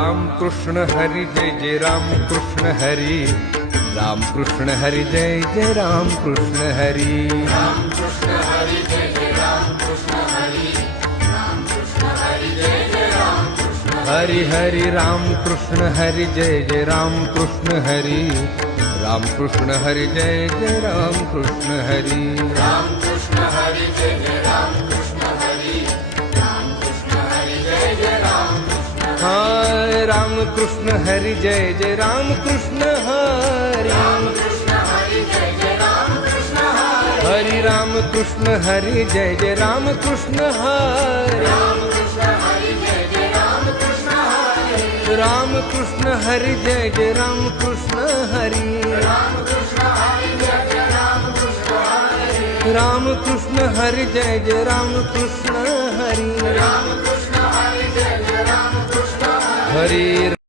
राम कृष्ण हरी जय जय राम कृष्ण हरी, राम कृष्ण हरी जय जय राम कृष्ण हरी, राम कृष्ण हरि जय जय राम कृष्ण हरि, राम कृष्ण हरि जय जय राम कृष्ण हरि हरि राम कृष्ण हरि जय जय राम कृष्ण हरि, राम कृष्ण हरि जय जय राम कृष्ण हरि, राम कृष्ण हरि जय जय राम कृष्ण हरि, राम कृष्ण हरि जय जय राम कृष्ण हाय राम कृष्ण हरि जय जय राम कृष्ण हरि, राम कृष्ण हरि जय जय राम कृष्ण हरि, हरि राम कृष्ण हरि जय जय राम कृष्ण हरि, राम कृष्ण हरि जय जय राम कृष्ण हरि, राम कृष्ण हरि जय जय राम कृष्ण हरि, राम कृष्ण हरि जय जय राम कृष्ण हरि, राम कृष्ण हरि जय जय राम कृष्ण हरि, राम कृष्ण हरि जय जय राम कृष्ण हरि। हरि